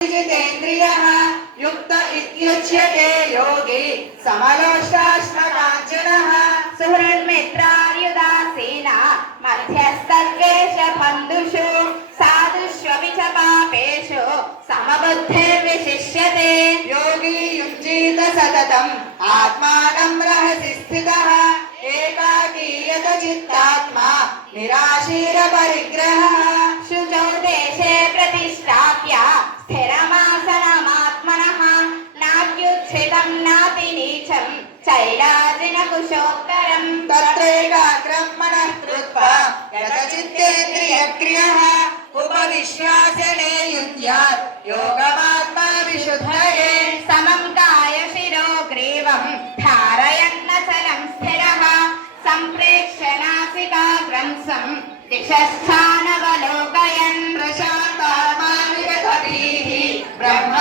जितेन्द्रियः युक्त इत्युच्यते योगी समलोष्टाश्मकाञ्चनः सुहृन्मित्रार्युदासीन मध्यस्थद्वेषबन्धुषु साधुष्वपि च पापेषु समबुद्धिर्विशिष्यते योगी युञ्जीत सततम् आत्मानं रहसि स्थितः एकाकीयत चित्तात्मा निराशीरपरिग्रहः शुचौ देशे प्रतिष्ठाप्य स्थिरमासनमात्मनः नात्युत्थितं नापि नीचं चैलाजिनकुशोत्तरम् तत्रैकाग्रं मनः कृत्वा गतचित्तेन्द्रियक्रियः उपविश्वासने युञ्ज्यात् योगमात्मा विशुद्धये समं कायशिरो ग्रीवं धारयन्नचलं स्थिरः सम्प्रेक्ष्य नासिकाग्रं स्वं दिशस्थानवलोकयन् प्रशान्तात्मा विगतभीः ब्रह्म